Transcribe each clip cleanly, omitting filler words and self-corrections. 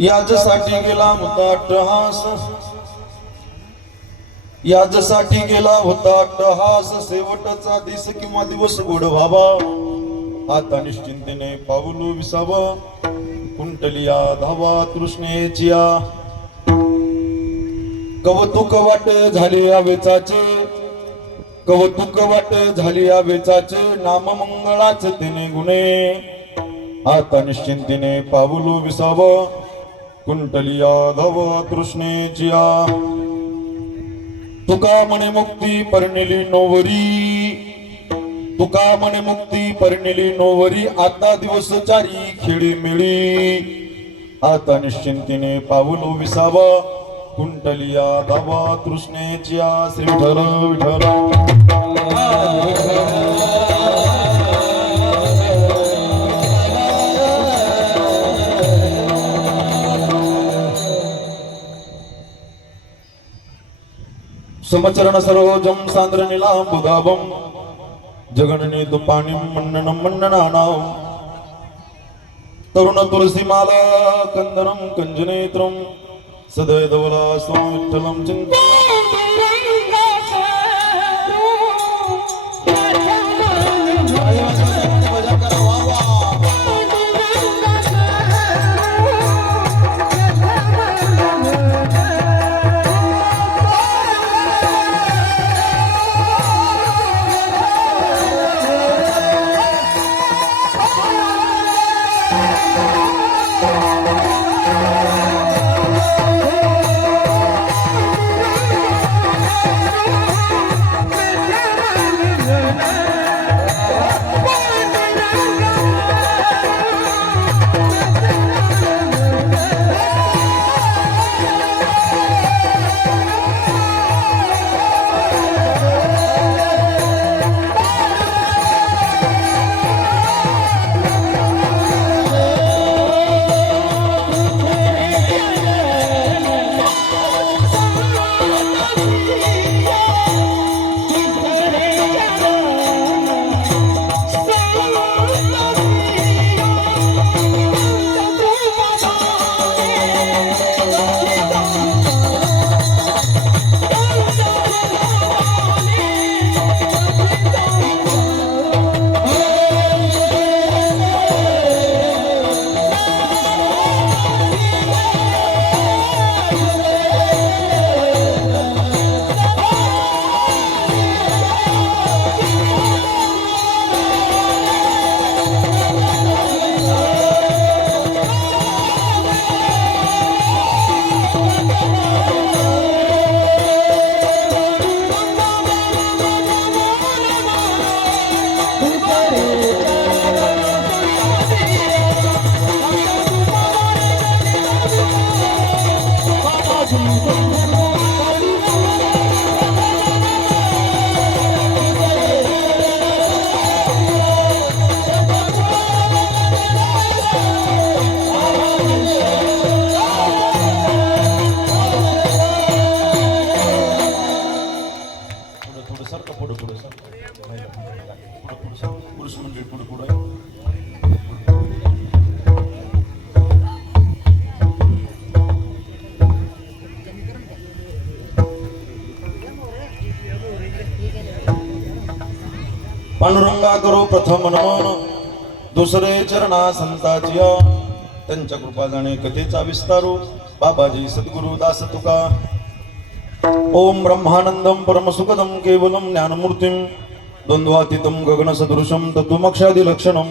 याजसाठी गेला होता अट्टहास, याजसाठी गेला होता अट्टहास, शेवटचा दिस किंवा दिवस गोड व्हावा, आता निश्चिंतेने पाऊल विसावा, कुंटलिया धावा तृष्णेचिया. कौतुक वाट झाले या वेचाचे, कौतुक वाट झाली या वेचाचे, नाम मंगळाच तिने गुणे, आता निश्चिंतेने पाऊल विसावा, कुंटलिया धावा तृष्णेचिया. तुका म्हणे मुक्ती परनेली नोवरी, तुका म्हणे मुक्ती परनेली नोवरी, आता दिवस चारी खेळी मिळी, आता निश्चिंतीने पाऊल विसावा, कुंटलिया धावा तृष्णेच्या. श्री विठ्ठल विठ्ठल. समचरण सरोजम सांद्र नीलांबुधाभम, जगणने दुपाणीं मन्ननं मन्ननानां, तरुण तुलसीमाला कंदनं कंजनेत्रं, सदयधवलासं विठ्ठलं चिन्तयामि. पांडुरंगा करो प्रथम नमन, दुसरे चरणा संताचिया, त्यांच्या कृपा जाणे कथेचा विस्तारू, बाबाजी सद्गुरु दास तुका. ओम ब्रह्मानंदम परमसुखदम केवलम ज्ञानमूर्तिम, द्वंद्वातीतं गगन सदृशम तत्वमक्षादि लक्षणम,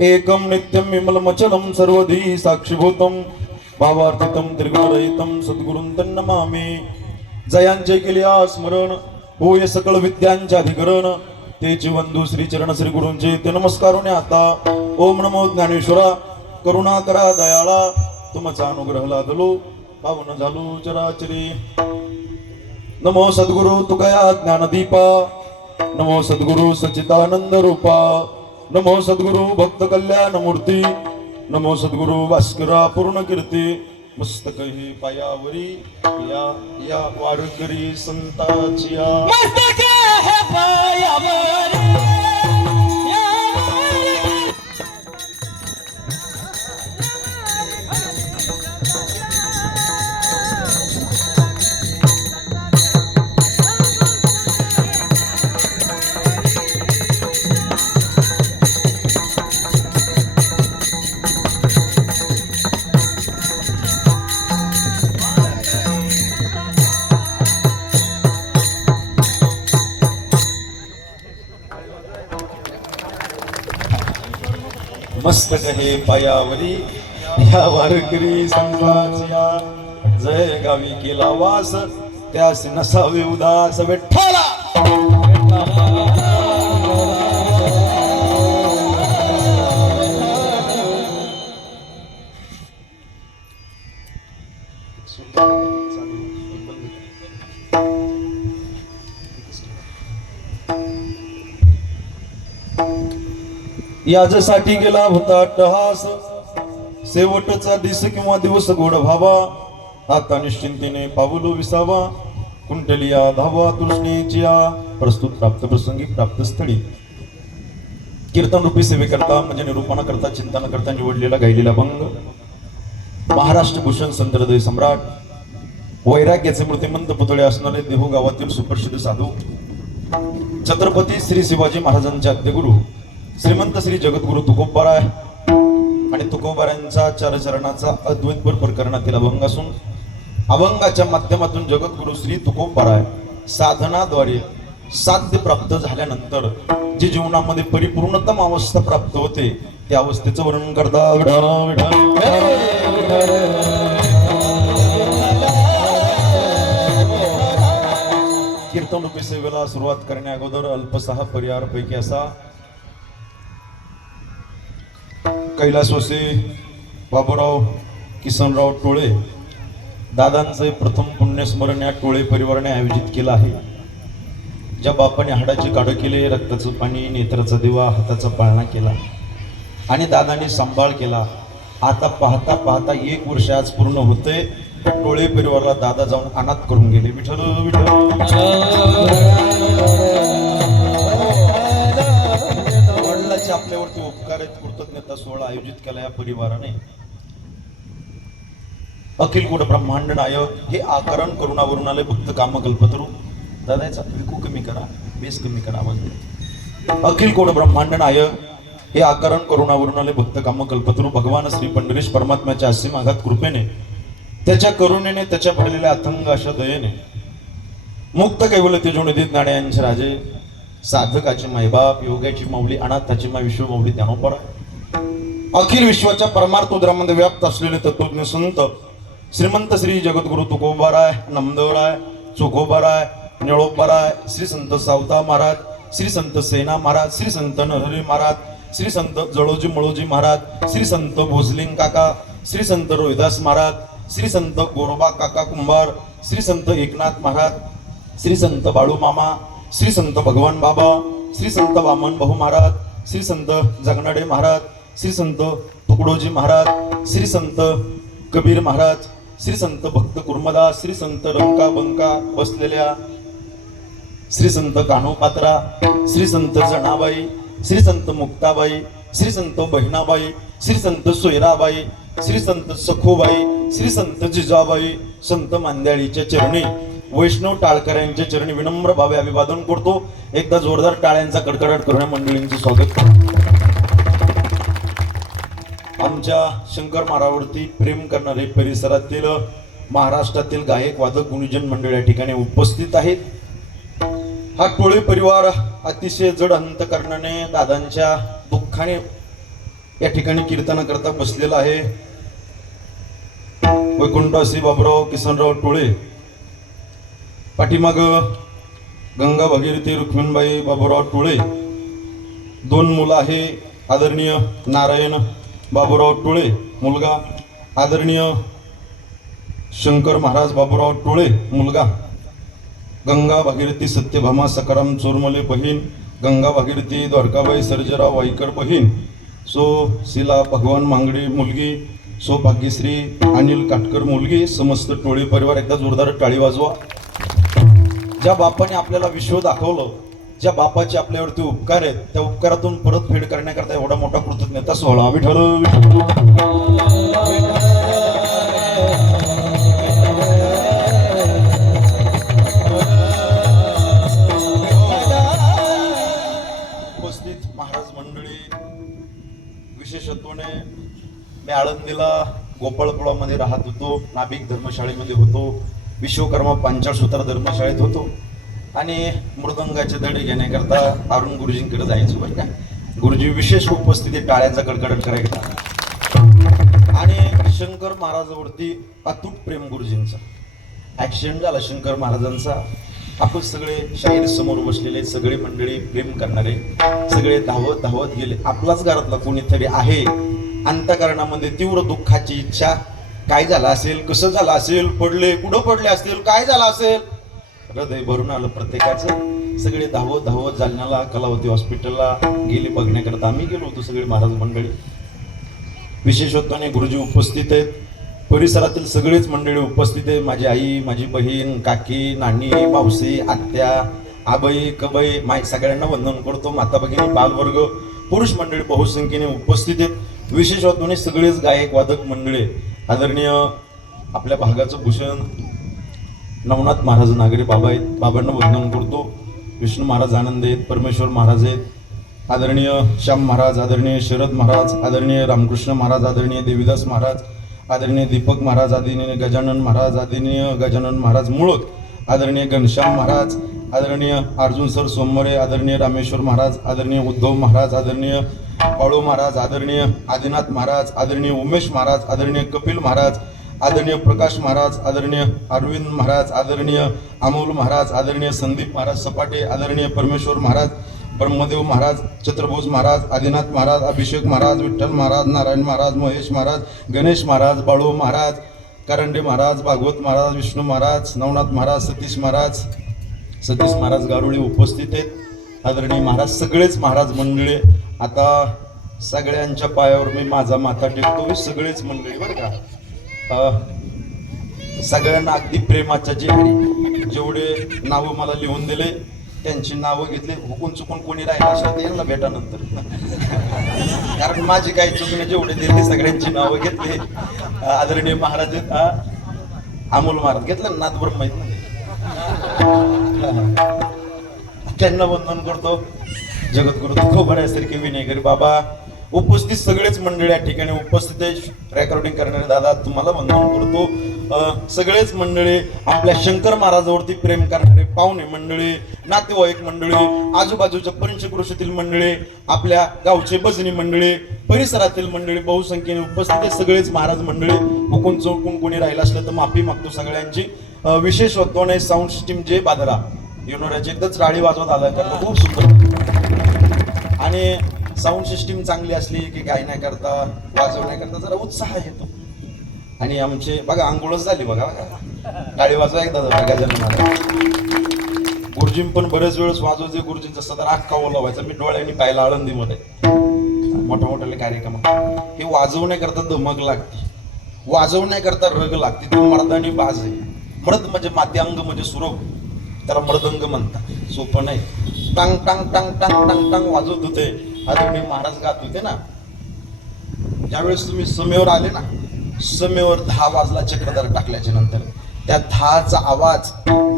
एकम नित्यम विमलमचलम सर्वधी साक्षीभूतम, भावार्थितं त्रिगुणरहितं सद्गुरुं तन्नमामि. जयांचे केले स्मरण, होय सकळ विद्यांचे अधिकरण, तेची वंदू श्री चरण श्री गुरूंचे ते नमस्कारोने आता. ओम नमो ज्ञानेश्वरा, करुणा करा दयाळा, तुमचा अनुग्रह लादलो पावन झालो चराचरी. नमो सद्गुरु तुकया ज्ञानदीपा, नमो सद्गुरु सच्चिदानंद रूपा, नमो सद्गुरु भक्त कल्याण मूर्ती, नमो सद्गुरु भास्करा पूर्ण कीर्ती. मस्तक हे पायावरी या या वारकरी संताचिया. मस्तक हे पायावरी या मस्तक हे पायावरी या वारकरी संतांच्या जय गावी केला वास त्यास नसावे उदास विठ्ठला याजसाठी गेला होता टहास शेवटचा दिस किंवा दिवस गोड व्हावा आता निश्चिंतीने पावलो विसावा कुंटलिया धावा तृष्णेच्या प्रस्तुत प्राप्त प्रसंगी प्राप्त स्थळी कीर्तन रूपी सेवेकरता म्हणजे निरूपणा करता चिंतन करता निवडलेला गायलेला भंग महाराष्ट्र भूषण संत हृदय सम्राट वैराग्याचे मूर्तिमंत पुतळे असणारे देहू गावातील सुप्रसिद्ध साधू छत्रपती श्री शिवाजी महाराजांचे आद्यगुरु श्रीमंत श्री जगद्गुरु तुकोबाराय आणि तुकोबारायांचा चरणा अद्वैतपर प्रकरणातील अभंग असून अभंगाच्या माध्यमातून जगद्गुरु श्री तुकोबाराय साधनाद्वारे साध्य प्राप्त झाल्यानंतर जी जीवनामध्ये परिपूर्णतम अवस्था प्राप्त होते त्या अवस्थेचं वर्णन करता कीर्तन रूपी सेवेला सुरुवात करण्या अगोदर अल्पसहा परिहारपैकी असा कैलासवासी बाबूराव किसनराव टोळे दादांचे प्रथम पुण्यस्मरण या टोळे परिवाराने आयोजित केलं आहे. ज्या बापाने हाडाचे काढ केले, रक्ताचं पाणी, नेत्राचा दिवा, हाताचा पाळणा केला आणि दादाने सांभाळ केला. आता पाहता पाहता 1 वर्ष आज पूर्ण होते. टोळे परिवाराला दादा जाऊन अनाथ करून गेले. विठ्ठल वडिलांचे आपल्यावरती उपकार आहेत. कृतज्ञता सोहळा आयोजित केला या परिवाराने. अखिल गुण ब्रह्मांड नायक हे आकरण करुणावरून आले भक्त काम कल्पतरू. दादाचा विकू कमी करा, बेस कमी करा. अखिल कोड ब्रह्मांड नायक हे आकरण करुणावरून आले भक्त काम कल्पतरू भगवान श्री पंढरीश परमात्म्याच्या असीम आघात कृपेने त्याच्या करुणेने त्याच्या पडलेल्या अथंग अशा दयेने मुक्त कैवल्य तेजोनिधी ज्ञानांचे राजे साधकाचे मायबाप योगाची माऊली अनाथाची माय विश्व माऊली ज्ञानोपरा अखिल विश्वाच्या परमार्थ उदरामध्ये व्याप्त असलेले तत्वज्ञ संत श्रीमंत श्री जगद्गुरु तुकोबाराय, नामदेवराय, चोखोबाराय, निळोबाराय, श्री संत सावता महाराज, श्री संत सेना महाराज, श्री संत नरहरी महाराज, श्री संत जळोजी मळोजी महाराज, श्री संत भोजलिंग काका, श्री संत रोहिदास महाराज, श्री संत गोरोबा काका कुंभार, श्री संत एकनाथ महाराज, श्री संत बाळू मामा, श्री संत भगवान बाबा, श्री संत वामन भाऊ महाराज, श्री संत जगनाडे महाराज, श्री संत तुकडोजी महाराज, श्री संत कबीर महाराज, श्री संत भक्त कुर्मदास, श्री संत रंका बंका बसलेल्या, श्री संत कान्होपात्रा, श्री संत जनाबाई, श्री संत मुक्ताबाई, श्री संत बहिणाबाई, श्री संत सोयराबाई, श्री संत सखोबाई, श्री संत जिजाबाई, संत मांद्याळीच्या चरणी वैष्णव टाळकऱ्यांच्या चरणी विनम्र भावे अभिवादन करतो. एकदा जोरदार टाळ्यांचा कडकडाट करून मंडळींचे स्वागत करतो. आमच्या शंकर महारावरती प्रेम करणारे परिसरातील महाराष्ट्रातील गायक वादक गुणीजन मंडळ या ठिकाणी उपस्थित आहेत. हा टोळे परिवार अतिशय जड अंतकरणाने दादांच्या दुःखाने या ठिकाणी कीर्तन करता बसलेला आहे. वैकुंठवासी बाबूराव किसनराव टोळे, पाठीमाग गंगा भगीरथी रुक्मिणबाई बाबूराव टोळे, 2 मुलं आहे. आदरणीय नारायण बाबूराव टोळे मुलगा, आदरणीय शंकर महाराज बाबूराव टोळे मुलगा, गंगा भागीरथी सत्यभामा सकाराम चोरमले बहीण, गंगा भागीरथी द्वारकाबाई सर्जेराव वाईकर बहीण, सो शिला भगवान मांगडे मुलगी, सो भाग्यश्री अनिल काटकर मुलगी. समस्त टोळे परिवार एकदा जोरदार टाळी वाजवा. ज्या बापाने आपल्याला विश्व दाखवलं, ज्या बापाचे आपल्यावरती उपकार आहेत, त्या उपकारातून परतफेड करण्याकरता एवढा मोठा कृतज्ञता सोहळा. विठ्ठल उपस्थित महाराज मंडळी, विशेषत्वाने मी आळंदीला गोपाळपुळामध्ये राहत होतो, नाभिक धर्मशाळेमध्ये होतो, विश्वकर्मा पांचाळसूत्र धर्मशाळेत होतो आणि मृदंगाचे धडे घेण्याकरता अरुण गुरुजींकडे जायचो. बरं का, गुरुजी विशेष उपस्थिती, टाळ्यांचा कडकडाट करायचा. आणि शंकर महाराजावरती अतूट प्रेम गुरुजींचं. ऍक्सिडेंट झाला शंकर महाराजांचा. आपण सगळे शाहीर समोर बसलेले सगळे मंडळी, प्रेम करणारे सगळे धावत धावत गेले. आपलाच घरातला कोणीतरी आहे अंतःकरणामध्ये तीव्र दुःखाची इच्छा. काय झालं असेल, कसं झालं असेल, पडले कुठं पडले असतील, काय झालं असेल, हृदय भरून आलं प्रत्येकाचं. सगळे धावत धावत जालन्याला कलावती हॉस्पिटलला गेले बघण्याकरता. आम्ही गेलो होतो सगळे महाराज मंडळी. विशेषत्वाने गुरुजी उपस्थित आहेत, परिसरातील सगळेच मंडळी उपस्थित आहे. माझी आई, माझी बहीण, काकी, नानी, मावशी, आत्या, आबाई, कबाई, माय सगळ्यांना वंदन करतो. माता भगिनी, बालवर्ग, पुरुष मंडळी बहुसंख्येने उपस्थित आहेत. विशेषत्वाने सगळेच गायक वादक मंडळी. आदरणीय आपल्या भागाचं भूषण नवनाथ महाराज नागरे बाबा आहेत, बाबांना वंदन करतो. विष्णू महाराज आनंद आहेत, परमेश्वर महाराज आहेत, आदरणीय श्याम महाराज, आदरणीय शरद महाराज, आदरणीय रामकृष्ण महाराज, आदरणीय देवीदास महाराज, आदरणीय दीपक महाराज, आदरणीय गजानन महाराज, आदरणीय गजानन महाराज मुळक, आदरणीय घनश्याम महाराज, आदरणीय अर्जुन सर सोमवारे, आदरणीय रामेश्वर महाराज, आदरणीय उद्धव महाराज, आदरणीय बाळू महाराज, आदरणीय आदिनाथ महाराज, आदरणीय उमेश महाराज, आदरणीय कपिल महाराज, आदरणीय प्रकाश महाराज, आदरणीय अरविंद महाराज, आदरणीय अमोल महाराज, आदरणीय संदीप महाराज सपाटे, आदरणीय परमेश्वर महाराज, ब्रह्मदेव महाराज, छत्रभोज महाराज, आदिनाथ महाराज, अभिषेक महाराज, विठ्ठल महाराज, नारायण महाराज, महेश महाराज, गणेश महाराज, बाळू महाराज, करंडे महाराज, भागवत महाराज, विष्णू महाराज, नवनाथ महाराज, सतीश महाराज गारुळे उपस्थित आहेत. आदरणीय महाराज, सगळेच महाराज मंडळी. आता सगळ्यांच्या पायावर मी माझा माथा टेकतो. सगळेच मंडळी बरं का. सगळ्यांना अगदी प्रेमाच्या जे हरी जेवढे नावं मला लिहून दिले त्यांची नावं घेतली. हुकून चुकून कोणी राहिला असेल तर यांना भेटा नंतर, कारण माझी काही चुकणे जेवढे दिले सगळ्यांची नावं घेतली. आदरणीय महाराज अमोल महाराज घेतलं नाथभर माहित नाही, त्यांना वंदन करतो. जगद्गुरु तुकोबाऱ्यासारखे विनयकर बाबा उपस्थित सगळेच मंडळी या ठिकाणी उपस्थित आहे. रेकॉर्डिंग करणारे दादा तुम्हाला वंदन करतो. सगळेच मंडळी, आपल्या शंकर महाराजावरती प्रेम करणारे पाहुणे मंडळी, नातेवाईक मंडळी, आजूबाजूच्या पंचक्रोशीतील मंडळी, आपल्या गावचे भजनी मंडळी, परिसरातील मंडळी बहुसंख्येने उपस्थित आहे. सगळेच महाराज मंडळी. हुकून चुकून कोणी राहिलं असलं तर माफी मागतो सगळ्यांची. विशेष होतो साऊंड सिस्टीम जे बादरा येणाऱ्याचे एकदाच राळी वाजवत आला कारण खूप सुंदर. आणि साऊंड सिस्टीम चांगली असली की काय नाही करता, वाजवण्याकरता जरा उत्साह येतो. आणि आमचे बघा आंघोळच झाली बघा, टाळी वाजवा एकदा गजानन महाराज. गुरुजी पण बरेच वेळेस वाजवायचे. गुरुजींचा सदर अख्खा ओला व्हायचा. मी डोळ्यांनी पाहिला आळंदीमध्ये मोठ्या मोठ्याले कार्यक्रम. हे वाजवण्याकरता धमक लागते, वाजवण्याकरता रग लागते. ती मर्दानी बाज आहे. मर्द म्हणजे मात्यांग म्हणजे सुरोग, त्याला मृदंग म्हणतात. सोपं नाही. टांग टांग टांग टांग टांग टांग वाजवत होते. आदरणीय महाराज गात होते ना. ज्यावेळेस तुम्ही समेवर आले ना, समेवर 10 वाजला चक्रधार टाकल्याच्या नंतर त्या 10चा आवाज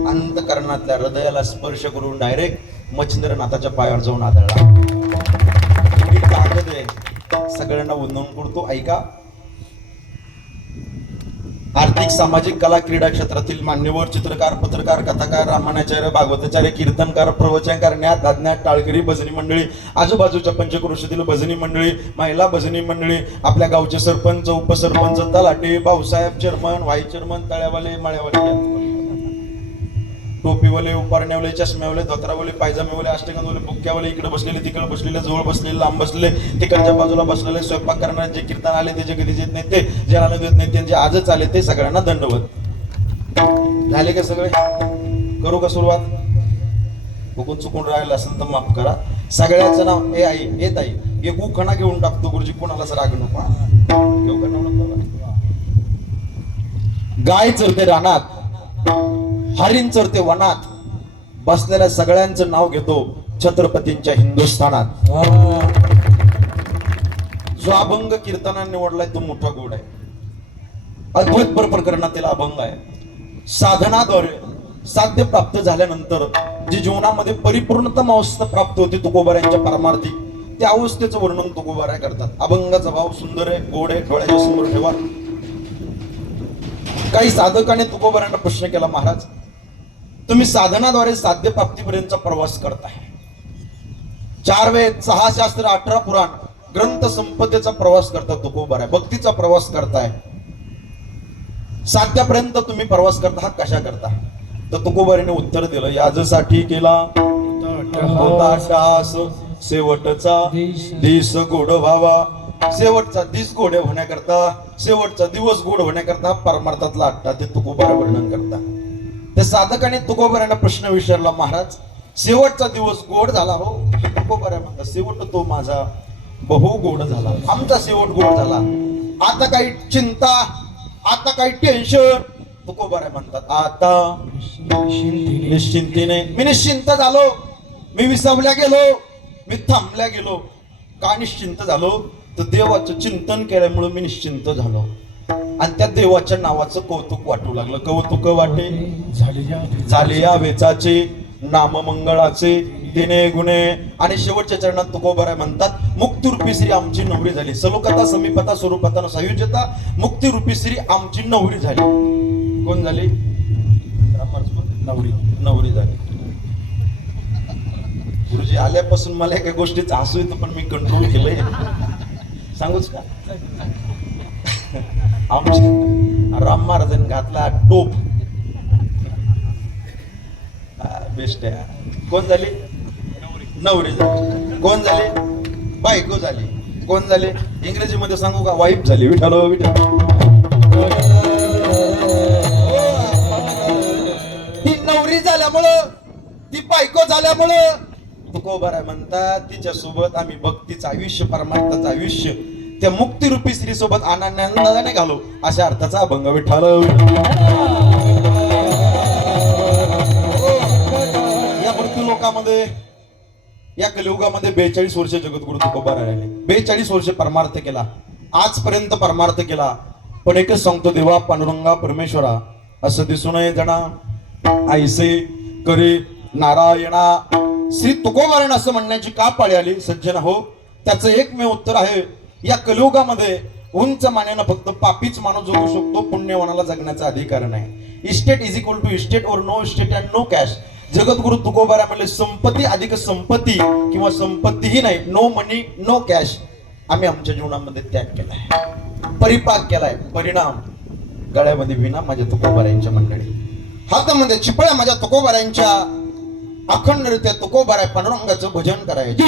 अंतकरणातल्या हृदयाला स्पर्श करून डायरेक्ट मच्छिंद्रनाथाच्या पायावर जाऊन आदळला. ही ताकद आहे. सगळ्यांना वंदन करतो. ऐका. आर्थिक, सामाजिक, कला, क्रीडा क्षेत्रातील मान्यवर, चित्रकार, पत्रकार, कथाकार, रामायणाचार्य, भागवताचार्य, कीर्तनकार, प्रवचन करण्यात अज्ञात, टाळकरी, भजनी मंडळी, आजूबाजूच्या पंचक्रोशीतील भजनी मंडळी, महिला भजनी मंडळी, आपल्या गावचे सरपंच, उपसरपंच, तलाटे, भाऊसाहेब, चेअरमन, व्हाईस चेअरमन, तळ्यावाले, माळ्यावाले, टोपीवाले, उपारण्यावाले, चष्म्यावाले, धोत्रावाले, पायजामेवाले, अष्टगंधवाले, बुक्क्यावाले, इकडे बसलेले, तिकडे बसलेले, जवळ बसलेले, लांब बसलेले, तिकडच्या बाजूला बसलेले, स्वयंपाक करणारे, जे कीर्तन आले ते, जे कधीच येत नाही ते, जे आनंद येत नाही ते, जे आजच आले ते, सगळ्यांना दंडवत. झाले का सगळे? करू का सुरुवात? हुकून चुकून राहिलं असेल तर माफ करा. सगळ्याचं नाव ए आई, ए ताई, एक उखणा घेऊन टाकतो. गुरुजी कोणालाच राग नको. घेऊ का नाव? गाय चरते रानात, हरिण चरते वनात, बसलेल्या सगळ्यांचं नाव घेतो छत्रपतींच्या हिंदुस्थानात. जो अभंग कीर्तनाने निवडलाय तो मोठा गोड आहे. अद्वैत प्रकरणातील अभंग आहे. साधनाद्वारे साध्य प्राप्त झाल्यानंतर जी जीवनामध्ये परिपूर्णता अवस्था प्राप्त होते तुकोबाऱ्यांच्या परमार्थी, त्या अवस्थेचं वर्णन तुकोबाऱ्या करतात. अभंगाचा भाव सुंदर आहे, गोड आहे. डोळ्याच्या समोर ठेवा. काही साधकाने तुकोबाऱ्यांना प्रश्न केला, महाराज तुम्ही साधनाद्वारे साध्य प्राप्तीपर्यंतचा प्रवास करताय, 4 वेद 6 शास्त्र 18 पुराण ग्रंथ संपदेचा प्रवास करता तुकोबाराय, भक्तीचा प्रवास करताय. साध्यापर्यंत तुम्ही प्रवास करता, हा कशा करता? तर तुकोबारीने उत्तर दिलं, याजसाठी केला होता शास, शेवटचा दिस गोड व्हावा. शेवटचा दिस गोड होण्याकरता, शेवटचा दिवस गोड होण्याकरता परमार्थातला अट्टा ते तुकोबारा वर्णन करता. ते साधकाने तुकोबारांना प्रश्न विचारला, महाराज शेवटचा दिवस गोड झाला हो? तुकोबारा म्हणतात, शेवट तो माझा बहु गोड झाला, आमचा शेवट गोड झाला. आता काही चिंता, आता काही टेन्शन. तुकोबारा म्हणतात, आता निश्चिंतीने मी निश्चिंत झालो, मी विसावल्या गेलो, मी थांबल्या गेलो. का निश्चिंत झालो? तर देवाचं चिंतन केल्यामुळे मी निश्चिंत झालो आणि त्या देवाच्या नावाचं कौतुक वाटू लागलं. कौतुक वाटे झाले या वेचाचे, नाममंगळाचे दिने गुणे. आणि शेवटच्या चरणात तुकोबाराय म्हणतात, मुक्तिरूपी श्री आमची नवरी झाली. सलोकता समीपता स्वरूपता संयुजता, मुक्तिरूपी श्री आमची नवरी झाली. कोण झाली? नवरी झाली. गुरुजी आल्यापासून मला एका गोष्टीच हसू येतं, पण मी कंट्रोल केलंय. सांगूच का? आमची राम महाराजांनी घातला टोप. बेस्ट आहे. कोण झाली? नवरी झाली. कोण झाली? बायको झाली. कोण झाली? इंग्रजीमध्ये सांगू का? वाईफ झाली. विठाल विठाल. ती नवरी झाल्यामुळं, ती बायको झाल्यामुळं तुकोबाराय म्हणतात, तिच्या सोबत आम्ही भक्तीचं आयुष्य, परमार्थाचं आयुष्य त्या मुक्तिरूपी स्त्री सोबत आनंदाने घालो, अशा अर्थाचा अभंग. विठाल. या मृत्यू लोकामध्ये, या कलियुगामध्ये 42 वर्ष जगद्गुरु तुकोबाराय राहिले. 42 वर्ष परमार्थ केला, आजपर्यंत परमार्थ केला. पण एकच सांगतो, देवा पांडुरंगा परमेश्वरा, असं दिसू नये जना ऐसे करे नारायणा. श्री तुकोबारायण असं म्हणण्याची का पाळी आली सज्जन हो? त्याचं एकमेव उत्तर आहे, या कलियुगामध्ये उंच मानेनं फक्त पापीच माणूस जगू शकतो, पुण्यवानाला जगण्याचा अधिकार नाही. Estate is equal to estate और no estate and no cash. जगद्गुरु तुकोबाराय म्हणले, संपत्ती अधिक संपत्ती किंवा संपत्तीही नाही, नो मनी नो कॅश. आम्ही आमच्या जीवनामध्ये त्याग केलाय, परिपाक केलाय. परिणाम गळ्यामध्ये विना माझ्या तुकोबारायांच्या मंडळी, हातामध्ये चिपळ्या माझ्या तुकोबारायांच्या. अखंडरित्या तुकोबाराय पांडुरंगाचं भजन करायचे.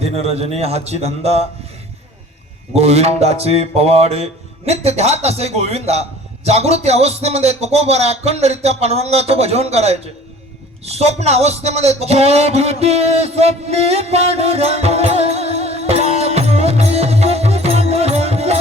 दिनरजनी हाची धंदा, गोविंदाचे पवाडे नित्य ध्यात असे गोविंदा. जागृती अवस्थेमध्ये तुकोबाराय अखंडरित्या पांडुरंगाचं भजन करायचे. स्वप्न अवस्थेमध्ये जागृती स्वप्नी पांडुरंग, जागृती स्वप्नी पांडुरंग.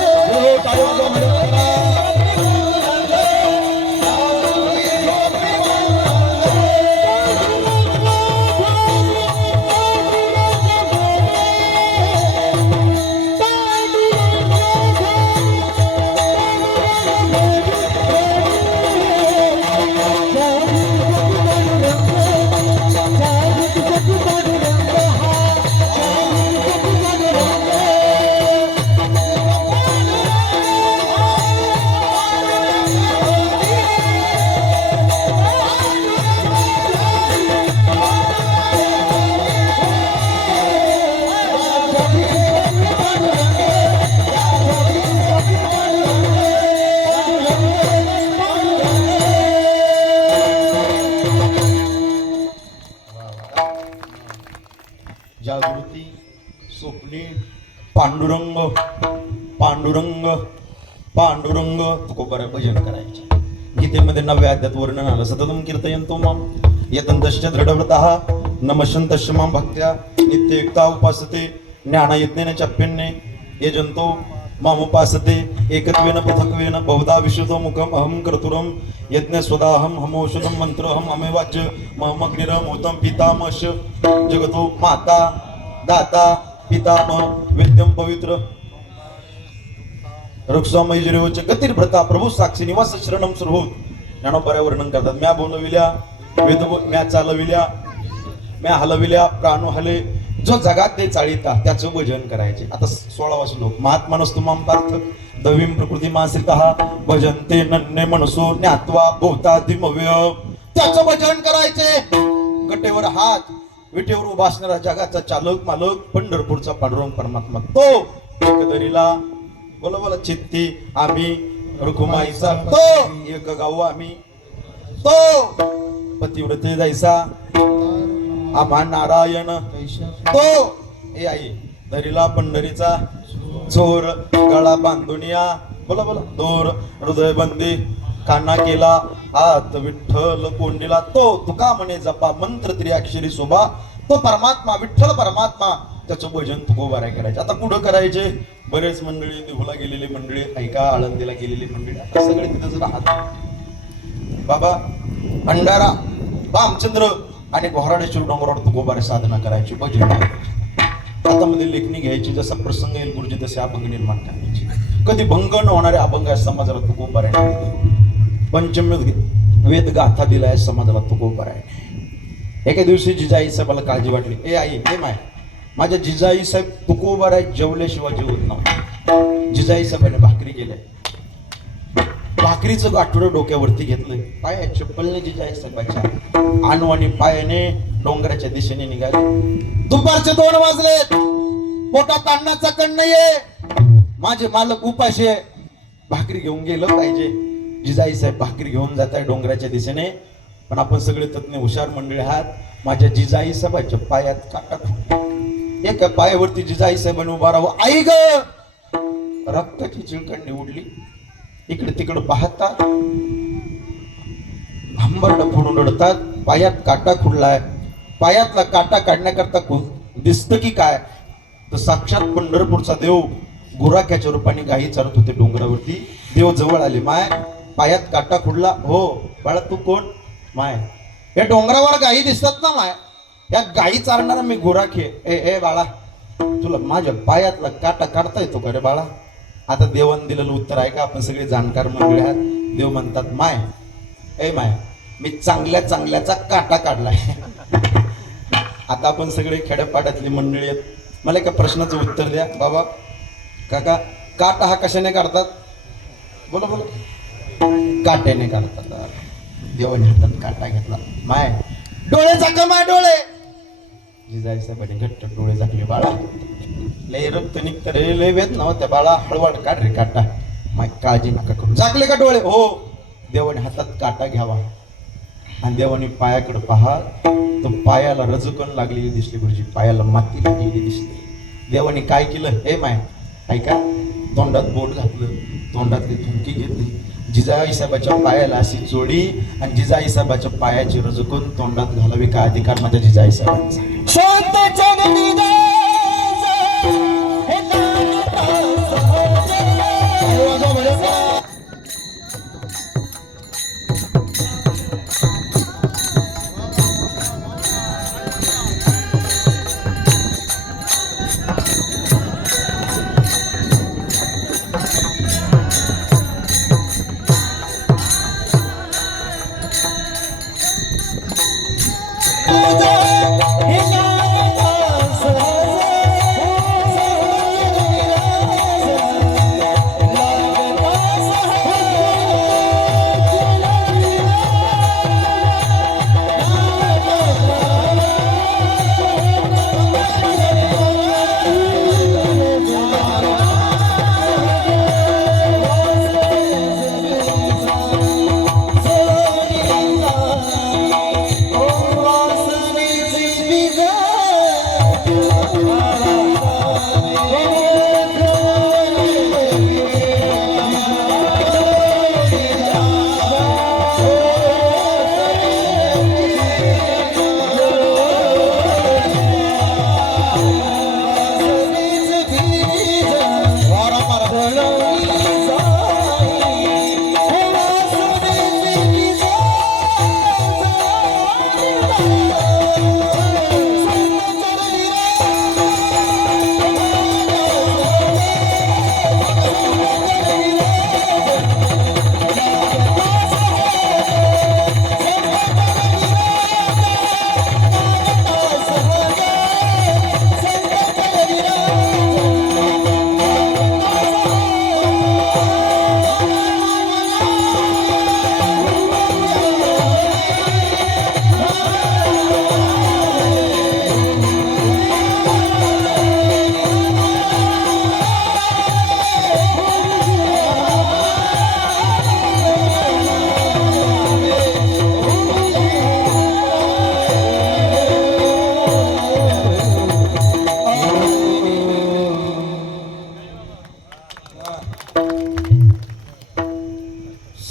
जागृती स्वप्नी पांडुरंग पांडुरंग पांडुरंग तुकोबाराय भजन करायचे. गीतेमध्ये 9व्या अध्यायात वर्णन आलं, सततम कीर्तयन्तो मां यतन्तश्च दृढव्रतः नमस्यन्तश्च मां भक्त्या नित्ययुक्ता उपासते ज्ञानयज्ञेन चाप्यन्ने यजन्तो मामुपासते एकत्वेन पृथक्वेन बहुधा विशुद्धो मुखम अहम कर्तुरम यज्ञ स्वदाहम हमौषधम मंत्रहम अमेवाच महमग्निरम उत्तम पितामश जगतो माता दाता पितामह वेद्यम पवित्र रक्षामयजरेवच गतिर्भ्रता प्रभू साक्षी निवास शरणम सर्वोत ज्ञानोपर्या वर्णन करतात. म्या बोलविल्या वेद म्या चालविल्या म्या हलविल्या प्राणू हले जो जगात ते चाळीता त्याचं भजन करायचे. आता 16वा श्लोक महात्मानस्तु मां पार्थ दवीम प्रकृती मासितः भजन्ते नन्ने मनसो ज्ञात्वा भूतादिमव्य त्याचं भजन करायचे. गटेवर हात विटेवर उभा असणारा जगाचा चालक मालक पंढरपूरचा पांडुरंग परमात्मा तो एकदरीला बोला बोला चित्ती आम्ही रखुमाईचा तो एक गाऊ आम्ही तो पतिव्रते जायचा आम्हा नारायण तो हे आई धरीला पंढरीचा चोर गळा बांधुनिया बोला बोला दोर हृदय बंदी काना केला हात विठ्ठल कोंडीला तो तुका म्हणे जपा मंत्र त्रिअक्षरी शोभा तो परमात्मा विठ्ठल परमात्मा त्याचं भजन तुकोबाराय करायचे. आता पुढं करायचे बरेच मंडळी देहूला गेलेली मंडळी ऐका आळंदीला गेलेली मंडळी आता सगळे तिथेच राहत. बाबा भंडारा रामचंद्र आणि बोहराडेश्वर डोंगरावर तुकोबारे साधना करायची भजन करायची. हातामध्ये लेखणी घ्यायची जसा प्रसंग येईल गुरुजी तसे अभंग निर्माण करायची. कधी भंग न होणारे अभंग या समाजाला तुकोबारे पंचमी वेद गाथा दिलाय समाजाला तुकोबारे. एके दिवशी जिजाई साहेबाला काळजी वाटली. ए आई हे माय माझ्या जिजाई साहेब तुकोबाराय जेवल्याशिवाय जेवत नव्हते. जिजाई साहेबांनी भाकरी केल्या भाकरीचं गाठोडं डोक्यावरती घेतलंय पाय चप्पलने जिजाई साहेबाच्या आणवानी पायाने डोंगराच्या दिशेने निघाले. दुपारचे 2 वाजले पोटात अन्नाचा कण नाहीये माझे मालक उपाशी आहे भाकरी घेऊन गेलं पाहिजे. जिजाई साहेब भाकरी घेऊन जात आहे डोंगराच्या दिशेने पण आपण सगळे तज्ञ हुशार मंडळी आहात. माझ्या जिजाई साहेबाच्या पायात काटा एका पायावरती जिजाई साहेबांनी उभा राहावं. आई ग रक्ताची चिळकंडी उडली. इकडे तिकडे पाहतात हंबरड फोडून रडतात. पायात काटा खुडलाय. पायातला काटा काढण्याकरता दिसत की काय तर साक्षात पंढरपूरचा देव गुराख्याच्या रूपाने गायी चालत होते डोंगरावरती. देव जवळ आले. माय पायात काटा खुडला. हो बाळा तू कोण? माय या डोंगरावर गायी दिसतात ना माय या गायी चालणारा मी गुराखे. ए बाळा तुला माझ्या पायातला काटा काढता येतो का रे बाळा? आता देवान दिलेलं उत्तर आहे का? आपण सगळे जाणकार मंडळी आहात. देव म्हणतात माय ए माय मी चांगल्या चांगल्याचा काटा काढलाय. आता आपण सगळे खेड्यापाड्यातली मंडळी आहेत. मला एका प्रश्नाचं उत्तर द्या बाबा काका काटा हा कशाने काढतात? बोला बोला काट्याने काढतात. देवाने हातात काटा घेतला. माय डोळे झाका माय डोळे. जिजाई साहेबांनी घट्ट डोळे झाकले. बाळा लय रक्त निघतं रे लय वेद नव्हत्या बाळा हळवाड काढ रे काटा. माय काळजी नका करू. झाकले का डोळे? हो. देवाने हातात काटा घ्यावा आणि देवाने पायाकडे पहा तो पायाला रजकण लागलेली दिसली गुरुजी. पायाला माती लागलेली दिसली. देवाने काय केलं? हे माय ऐका तोंडात बोट घातलं तोंडातली थुंकी घेतली. जिजाई साहेबाच्या पायाला अशी जोडी आणि जिजाई साहेबाच्या पायाची रजकून तोंडात घालावी का अधिकार माझ्या जिजाई साहेबांचा. हे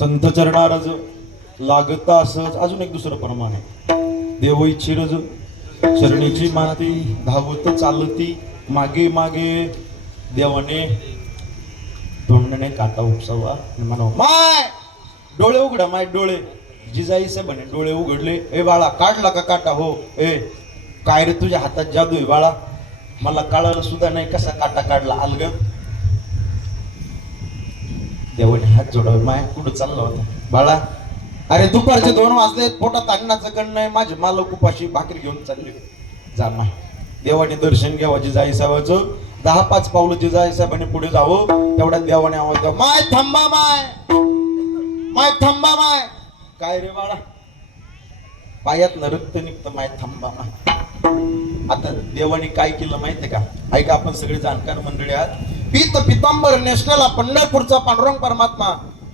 संत चरणारज लागता असंच अजून एक दुसरं प्रमाण आहे. देव इच्छिरज चरणीची माती धावत चालती मागे मागे देवाने तोंडणे काटा उपसावा आणि म्हणावं माय डोळे उघडा माय डोळे. जिजाई साहेबाने डोळे उघडले. ए बाळा काढला का काटा? हो. ए काय रे तुझ्या हातात जादू आहे बाळा? मला कळलं सुद्धा नाही कसा काटा काढला. अलग देवाने हात जोडावे. माय कुठं चालला होता बाळा? अरे दुपारचे 2 वाजले, पोटात अन्नाचं कण नाही, माझे मालक उपाशी भाकरी घेऊन चालले. जा माय. देवाने दर्शन घ्यावं जिजाई साहेबाचं. 10-5 पावलं जिजाई साहेबांनी पुढे जावं. तेवढ्या देवाने आवाज द्यावा माय थांबा माय माय थांबा माय. काय रे बाळा? पायात रक्त निघतं माय थांबा माय. आता देवाने काय केलं माहितीये का? ऐका आपण सगळे जाणकार मंडळी आहात. पीत पितांबर नेसलेला पंढरपूरचा पांडुरंग परमात्मा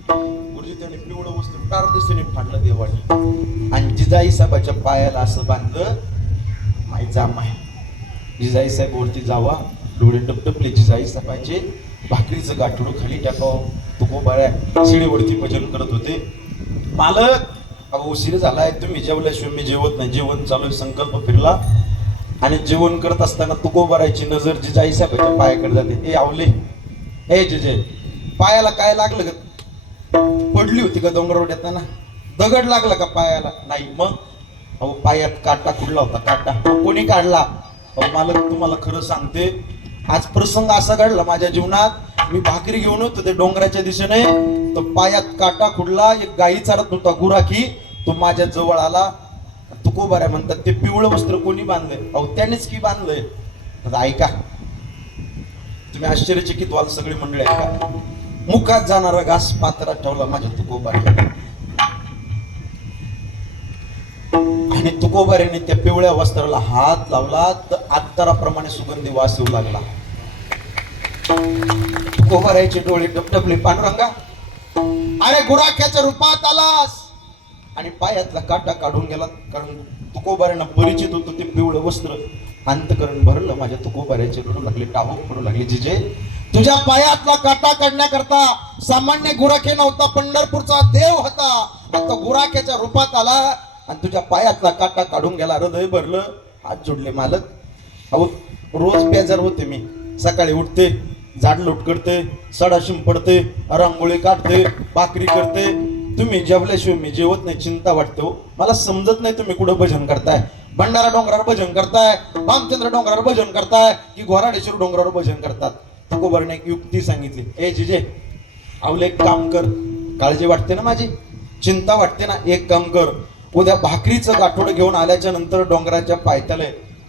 गुरुजी त्याने पिवळं वस्त्र टार दिशेने फाडलं देवाने आणि जिजाई साहेबाच्या पायाला असं बांधलं. माय जा माय. जिजाई साहेब वरती जावा. डोळे टपटपले जिजाई साहेबांचे. भाकरीचं गाठोडं खाली टाकावं. तुकोबाऱ्या शिडीवरती भजन करत होते. मालक अगं उशीर झालाय, तुम्ही जेवल्याशिवाय मी जेवत नाही. जेवण चालू आहे. संकल्प फिरला आणि जेवण करत असताना तुकोबारायची नजर जिजाई साहेबांच्या पायाकडे जाते. ए आवले ए जिजे पायाला काय लागलं ग? पडली होती का डोंगरावर येताना? दगड लागला का पायाला? नाही. मग अहो पायात काटा कुठला होता? काटा कोणी काढला? अहो मालक तुम्हाला खरं सांगते, आज प्रसंग असा घडला माझ्या जीवनात. मी भाकरी घेऊन होतो ते डोंगराच्या दिशेने, तर पायात काटा खुडला. एक गाई चारत होता गुराखी, तो माझ्या जवळ आला. तुकोबाऱ्या म्हणतात ते पिवळं वस्त्र कोणी बांधलंय? अहो त्यानेच की बांधलंय. आता ऐका, तुम्ही आश्चर्यचकित व्हाल सगळी मंडळी. ऐका, मुखात जाणारा घास पात्रात ठेवला माझ्या तुकोबाऱ्या आणि तुकोबाऱ्याने त्या पिवळ्या वस्त्राला हात लावला तर आत्तराप्रमाणे सुगंधी वास येऊ लागला. तुकोबाऱ्याचे डोळे टपटपले. पांडुरंगा अरे गुराख्याच्या रूपात आलास आणि पायातला काटा काढून गेला. कारण तुकोबाऱ्यांना परिचित होतं ते पिवळं वस्त्र. अंतकरण भरलं माझ्या तुकोबाऱ्याचे. रडू लागले, टाबूक पडू लागले. जिजे तुझ्या पायातला काटा काढण्याकरता सामान्य गुराखे नव्हता, पंढरपूरचा देव होता. आता गुराख्याच्या रूपात आला आणि तुझ्या पायातला काटा काढून गेला. हृदय भरलं. हात जोडले. मालक अहो रोज बेजार होते मी. सकाळी उठते, झाडलोट करते, सडा शिंपडते, रांगोळी काढते, भाकरी करते. तुम्ही जेवल्याशिवाय मी जेवत नाही. चिंता वाटतो. मला समजत नाही तुम्ही कुठं भजन करताय. भंडारा डोंगरावर भजन करताय, भामचंद्र डोंगरावर भजन करताय की घोराडेश्वर डोंगरावर भजन करतात. तुकोबाराने एक युक्ती सांगितली. ए जिजे आवले एक काम कर. काळजी वाटते ना माझी, चिंता वाटते ना. एक काम कर, उद्या भाकरीचं गाठोडं घेऊन आल्याच्या नंतर डोंगराच्या पायथ्याला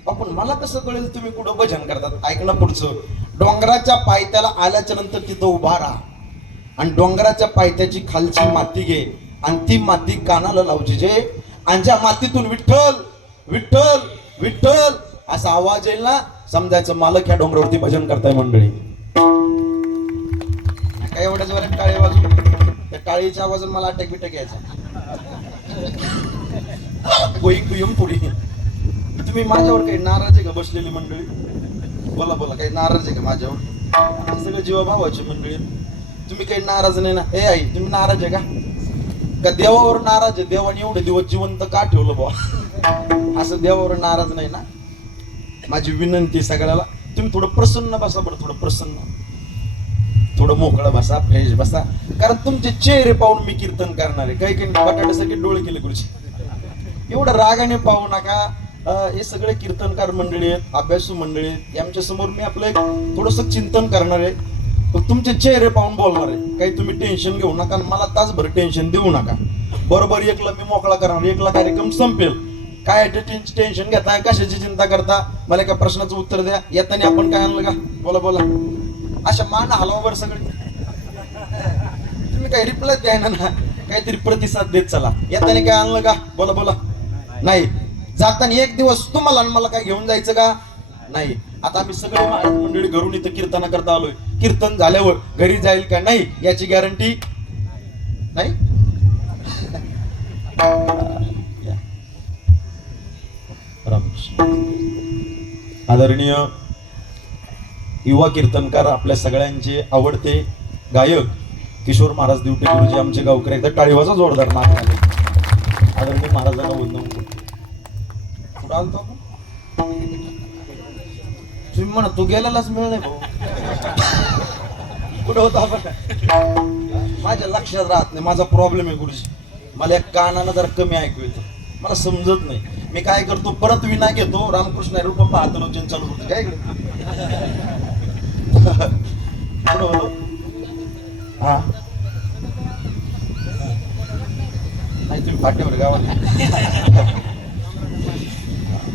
आपण मला कसं कळेल तुम्ही कुठं भजन करतात? ऐकणं पुढचं. डोंगराच्या पायथ्याला आल्याच्या नंतर तिथं उभा राहा आणि डोंगराच्या पायथ्याची खालची माती घे आणि ती माती कानाला लावची जे आणि ज्या मातीतून विठ्ठल विठ्ठल विठ्ठल असा आवाज येईल ना, समजायचं मालक ह्या डोंगरावरती भजन करताय. मंडळी काय एवढ्याच वर टाळी वाजून त्या टाळीच्या आवाजून मला अटॅक बिटॅक यायचा. पुढे तुम्ही माझ्यावर काही नाराज आहे का बसलेली मंडळी? बोला बोला, काही नाराज आहे का माझ्यावर? सगळं जीवाभावाची मंडळी. तुम्ही काही नाराज नाही ना? ए आई तुम्ही नाराज आहे का देवावर नाराज आहे? देवाने एवढे दिवस जिवंत का ठेवलं बुवा? असं देवावर नाराज नाही ना? माझी विनंती सगळ्याला, तुम्ही थोडं प्रसन्न बसा बरं. थोडं प्रसन्न, थोडं मोकळं बसा, फ्रेश बसा. कारण तुमचे चेहरे पाहून मी कीर्तन करणार आहे. काही काही बटाट्यासाठी डोळे केले गुरुजी. एवढं रागाने पाहू नका. हे सगळे कीर्तनकार मंडळी आहेत, अभ्यासू मंडळी आहेत. यांच्या समोर मी आपलं एक थोडंसं चिंतन करणार आहे. तुमचे चेहरे पाहून बोलणार आहे. काही तुम्ही टेन्शन घेऊ नका, मला तासभर टेन्शन देऊ नका. बरोबर एकला मी मोकळा करणार. एकला कार्यक्रम संपेल. काय टेन्शन घेताय? कशाची चिंता करता? मला एका प्रश्नाचं उत्तर द्या. येताना आपण काय आणलं का? बोला बोला. अशा मान हलवावर सगळे तुम्ही काही रिप्लाय द्या ना, काहीतरी प्रतिसाद देत चला. येताना काय आणलं का? बोला बोला. नाही. जाताना एक दिवस तुम्हाला आणि मला काय घेऊन जायचं का? नाही. आता आम्ही सगळे महाराज मंडळी घरून इथं कीर्तना करता आलोय. कीर्तन झाल्यावर घरी जाईल का नाही याची गॅरंटी नाही. आदरणीय युवा कीर्तनकार, आपल्या सगळ्यांचे आवडते गायक किशोर महाराज दिवटे गुरुजी आमचे गावकरी एकदा टाळीवाचा जोरदार मार झाले आदरणीय महाराजांना वंदन कुठं आलतो आपण तुम्ही म्हणा तू गेलेलाच मिळ नाही भाऊ कुठं होता आपण माझ्या लक्षात राहत नाही माझा प्रॉब्लेम आहे गुरुजी मला एक कानानं जरा कमी ऐकू येतं मला समजत नाही मी काय करतो परत विना घेतो रामकृष्ण रूप पाहतो लोचन चालू होतं काय इकडे कुठं होतो हा नाही तुम्ही फाट्यावर गावात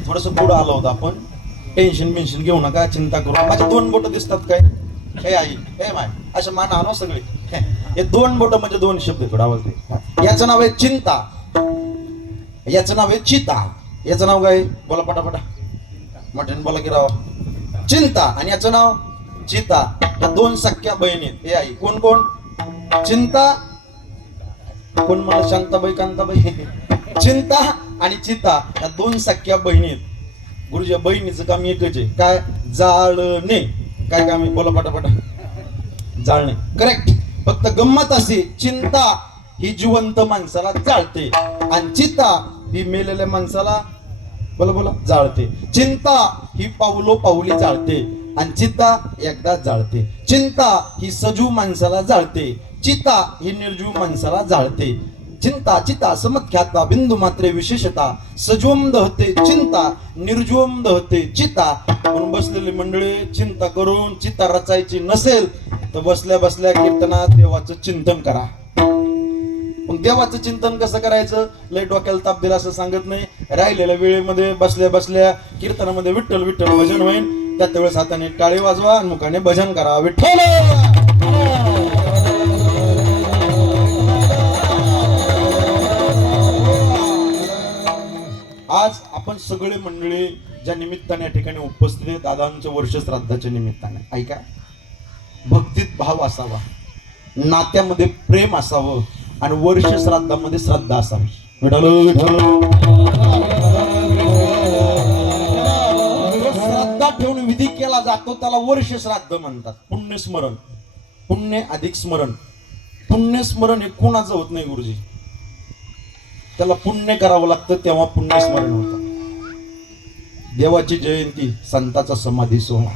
थोडस पुढं आलो होतं आपण टेन्शन बिन्शन घेऊ नका चिंता करू माझे 2 बोट दिसतात काय हे आई हे माय असं मान आणो सगळे हे 2 बोट म्हणजे 2 शब्द थोडा आवाज दे याचं नाव आहे चिंता याचं नाव आहे चिता याचं नाव काय बोला पटापटा मटन बोला की राव चिंता आणि याचं नाव चिता या 2 सख्या बहिणी हे आई कोण कोण चिंता कोण मला शांताबाई कांताबाई चिंता आणि चिता या 2 सख्या बहिणी आहेत गुरुजी बहिणीचं काम एकच आहे काय जाळणे काय काम आहे बोला पटापटा जाळणे करेक्ट फक्त गंमत अशी चिंता ही जिवंत माणसाला जाळते आणि चिता ही मेलेल्या माणसाला बोला बोला जाळते चिंता ही पावलो पावली जाळते आणि चिता एकदा जाळते चिंता ही सजीव माणसाला जाळते चिता ही निर्जीव माणसाला जाळते चिंता चिता समख्याता बिंदू मात्रे विशेषता सजीवम दहते चिंता निर्जीवम दहते चिता म्हणून बसलेली मंडळी चिंता करून चिता रचायची नसेल तर बसल्या बसल्या कीर्तनात देवाचं चिंतन करा मग देवाचं चिंतन कसं करायचं लय डोक्याला ताप दिला असं सांगत नाही राहिलेल्या वेळेमध्ये बसल्या बसल्या कीर्तनामध्ये विठ्ठल विठ्ठल भजन होईल त्याच वेळेस हाताने टाळी वाजवा आणि मुखाने भजन करा विठ्ठल आज आपण सगळे मंडळी ज्या निमित्ताने या ठिकाणी उपस्थित आहेत दादांच्या वर्ष श्राद्धाच्या निमित्ताने ऐका भक्तीत भाव असावा नात्यामध्ये प्रेम असावं आणि वर्ष श्राद्धामध्ये श्रद्धा असावी विठ्ठल विठ्ठल श्रद्धा ठेवून विधी केला जातो त्याला वर्ष श्राद्ध म्हणतात पुण्यस्मरण पुण्य अधिक स्मरण पुण्यस्मरण हे कोणाचं होत नाही गुरुजी त्याला पुण्य करावं लागतं तेव्हा पुण्यस्मरण होतं देवाची जयंती संताचा समाधी सोहळा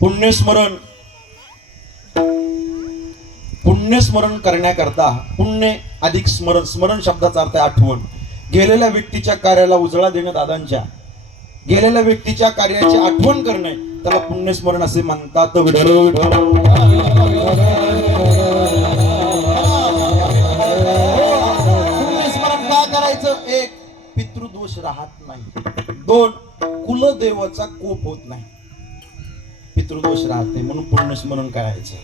पुण्यस्मरण पुण्यस्मरण करण्याकरता पुण्य अधिक स्मरण स्मरण शब्दाचा अर्थ आहे आठवण गेलेल्या व्यक्तीच्या कार्याला उजळा देणं दादांच्या गेलेल्या व्यक्तीच्या कार्याची आठवण करणे त्याला पुण्यस्मरण असे म्हणतात विठ्ठल विठ्ठल एक पितृदोष राहत नाही 2 कुलदेवाचा कोप होत नाही पितृदोष राहत नाही म्हणून पुण्यस्मरण करायचं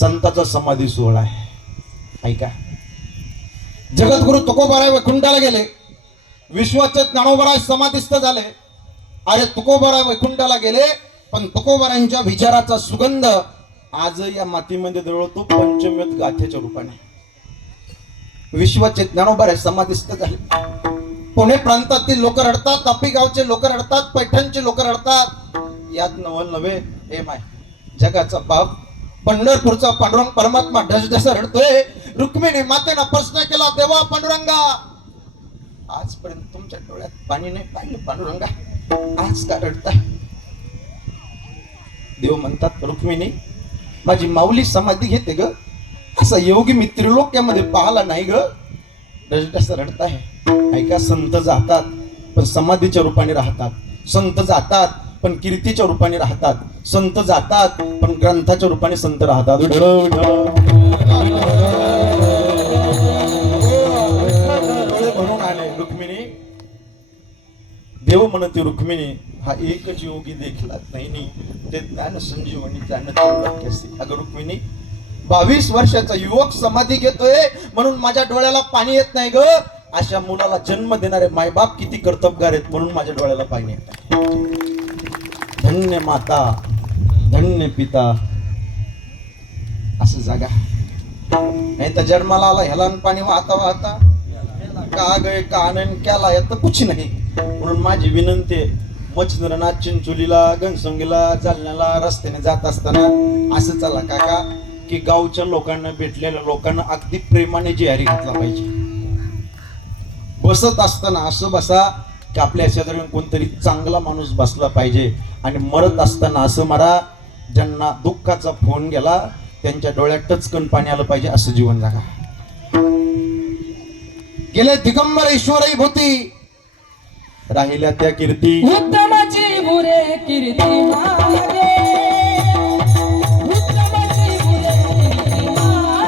संताचा समाधी सोहळा आहे ऐका जगद्गुरु तुकोबाराय वैकुंठाला गेले विश्वाचे ज्ञानोबाराय समाधिस्थ झाले अरे तुकोबाराय वैकुंठाला गेले पण तुकोबारायांच्या विचाराचा सुगंध आज या मातीमध्ये दरवळतो पंचमेध गाथेच्या रूपाने विश्वाचे ज्ञानोबाराय समाधिस्थ झाले पुणे प्रांतातील लोक रडतात तापी गावचे लोक रडतात पैठणचे लोक रडतात यात नवल नव्हे हे माय जगाचा बाप पंढरपूरचा पांडुरंग परमात्मा ढसढस रडतोय रुक्मिणी मातेनं प्रश्न केला देवा पांडुरंगा आजपर्यंत तुमच्या डोळ्यात पाणी नाही पाहिलं पांडुरंगा आज का रडताय देव म्हणतात रुक्मिणी माझी माऊली समाधी घेते ग असा योगी मी त्रिलोक्यामध्ये पाहिला नाही ग ढसढस रडताय ऐका संत जातात पण समाधीच्या रूपाने राहतात संत जातात पण कीर्तीच्या रूपाने राहतात संत जातात पण ग्रंथाच्या रूपाने संत राहतात म्हणून आले रुक्मिणी देव म्हणते रुक्मिणी हा एकच योगी देखला नाही ते ज्ञान संजीवनी अगं रुक्मिणी 22 वर्षाचा युवक समाधी घेतोय म्हणून माझ्या डोळ्याला पाणी येत नाही ग अशा मुलाला जन्म देणारे मायबाप किती कर्तबगार आहेत म्हणून माझ्या डोळ्याला पाणी येत आहे धन्य माता धन्य पिता असं जागा नाही तर जन्माला आला ह्याला पाणी वाहता वाहता का गए का आनंद केला यात कुछ नाही म्हणून माझी विनंती आहे मच्छिंद्रनाथ चिंचोलीला घनसंगीला जालन्याला रस्त्याने जात असताना असं चला काका की गावच्या लोकांना, भेटलेल्या लोकांना अगदी प्रेमाने जिहारी घातला पाहिजे. बसत असताना असं बसा की आपल्या शेजारी कोणतरी चांगला माणूस बसला पाहिजे. आणि मरत असताना असं मरा, ज्यांना दुःखाचा फोन गेला त्यांच्या डोळ्यात टचकन पाणी आलं पाहिजे असं जीवन जगा. गेले दिगंबर ईश्वरही भूती, राहिल्या त्या कीर्ती. उत्तमाची मुरे कीर्ती मागे, उत्तमाची मुरे कीर्ती मागे,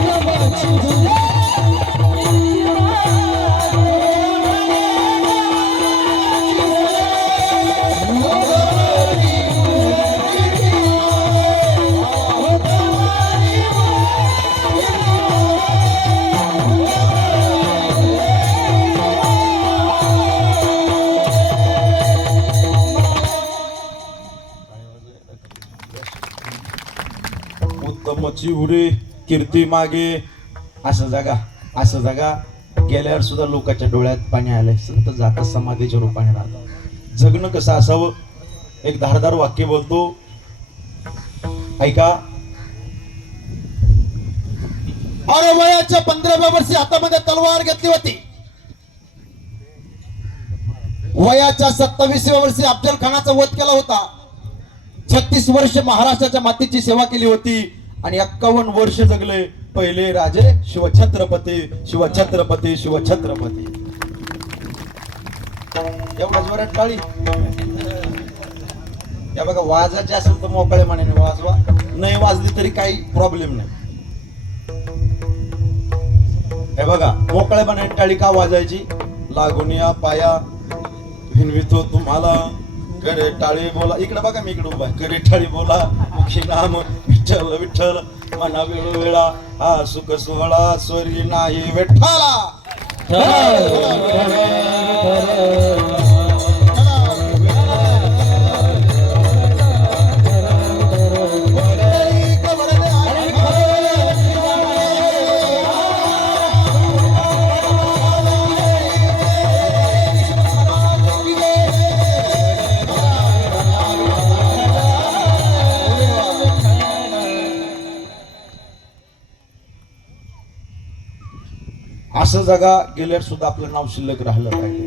उत्तमाची उत्तमची उरे कीर्ती मागे, असं जागा. गेल्यावर सुद्धा लोकांच्या डोळ्यात पाणी आलंय. संत जाता समाधीच्या रूपाने राहतात. जगणं कसं असावं, एक धारदार वाक्य बोलतो, ऐका. अरे वयाच्या 15व्या वर्षी हातामध्ये तलवार घेतली होती. वयाच्या 27व्या वर्षी अफजल खानाचा वध केला होता. 36 वर्ष महाराष्ट्राच्या मातीची सेवा केली होती आणि 51 वर्ष जगले पहिले राजे शिवछत्रपती शिवछत्रपती शिवछत्रपती. एवढा जोरात टाळी. या बघा, वाजाचे असेल तर मोकळे मनाने वाजवा, नाही वाजली तरी काही प्रॉब्लेम नाही. हे बघा, मोकळे मनाने टाळी का वाजायची? लागून या पाया भिनवितो तुम्हाला, कडे टाळी बोला. इकडे बघा, मी इकडे उभा आहे. कडे टाळी बोला, मुखी नाम विठ्ठल विठ्ठल, मना वेळोवेळा हा सुख सोहळा, स्वर्गी नाही विठ्ठला. असं जगा, गेल्यावर सुद्धा आपलं नाव शिल्लक राहिलं पाहिजे.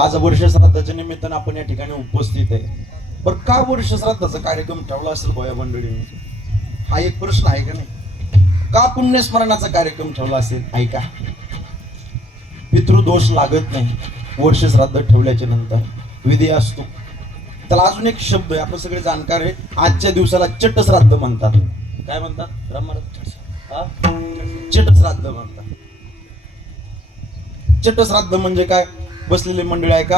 आज वर्ष श्राद्धाच्या निमित्तानं आपण या ठिकाणी उपस्थित आहे. पण का वर्ष श्राद्धाचा कार्यक्रम ठेवला असेल गोया मंडळीने? हा एक प्रश्न आहे का नाही? का पुण्यस्मरणाचा कार्यक्रम ठेवला असेल? ऐका, पितृदोष लागत नाही वर्ष श्राद्ध ठेवल्याच्या नंतर. विधी असतो त्याला. अजून एक शब्द आहे, आपण सगळे जाणकार आहे. आजच्या दिवसाला चट श्राद्ध म्हणतात. काय म्हणतात? चटश्राद्ध म्हणतात. चटश्राद्ध म्हणजे काय? बसलेले मंडळी ऐका.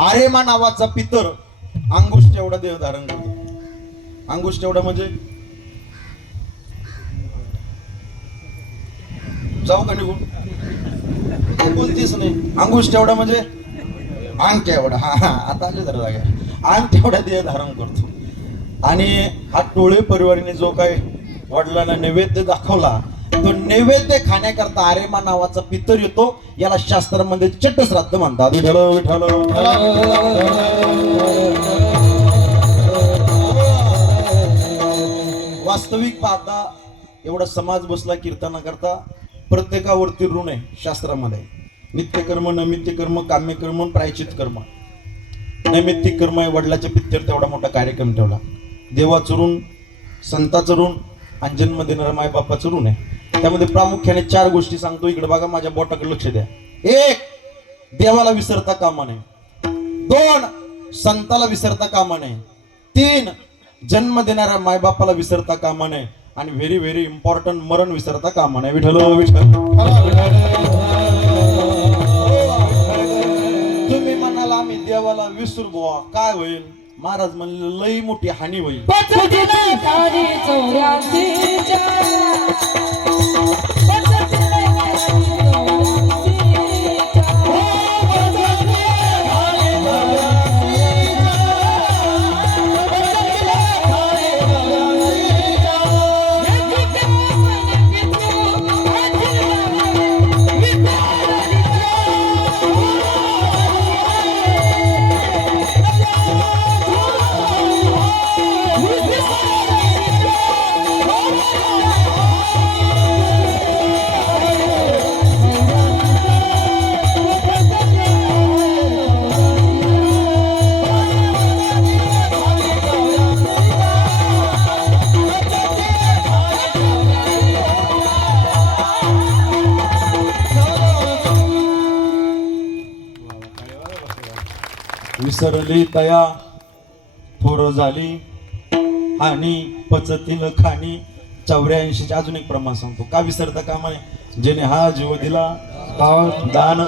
आरेमा नावाचा पितर अंगुष्ठ एवढा देह धारण करतो. अंगुष्ठ एवढा म्हणजे जाऊ का निघून? कोणतीच नाही. अंगुष्ठ एवढा म्हणजे अंगठ्या एवढा. हा आता आले जरा जागा. अंगठ्या एवढा देह धारण करतो. आणि हा टोळे परिवाराने जो काय वडिलांना नैवेद्य दाखवला, तो नैवेद्य खाण्याकरता आरेमा नावाचा पितर येतो. याला शास्त्रामध्ये चटश्राद्ध म्हणतात. विठ्ठल विठ्ठल. वास्तविक पाहता एवढा समाज बसला कीर्तना करता, प्रत्येकावरती ऋण आहे शास्त्रामध्ये. नित्यकर्म, नैमित्तिक काम्यकर्म, प्रायचित कर्म. नैमित्तिक कर्म आहे, वडिलाच्या पित्तर तेवढा मोठा कार्यक्रम ठेवला. देवाचं ऋण, संताचं ऋण आणि जन्म देणाऱ्या मायबापाचं ऋण आहे. त्यामध्ये प्रामुख्याने 4 गोष्टी सांगतो. इकडे बघा, माझ्या बोटाकडे लक्ष द्या. 1. देवाला विसरता कामा नये. 2. संताला विसरता कामा नये. 3. जन्म देणाऱ्या मायबापाला विसरता कामा नये. आणि व्हेरी व्हेरी इम्पॉर्टंट, मरण विसरता कामा नये. विठ्ठल विठ्ठल. तुम्ही म्हणाला आम्ही देवाला विसरू बुवा, काय होईल? महाराज म्हणले लई मोठी हानी होईल. विसरली तया थोर झाली आणि पचतील खाणी. 84 अजून एक प्रमाण सांगतो. का विसरता कामा नये जेणे हा जीव दिला दान.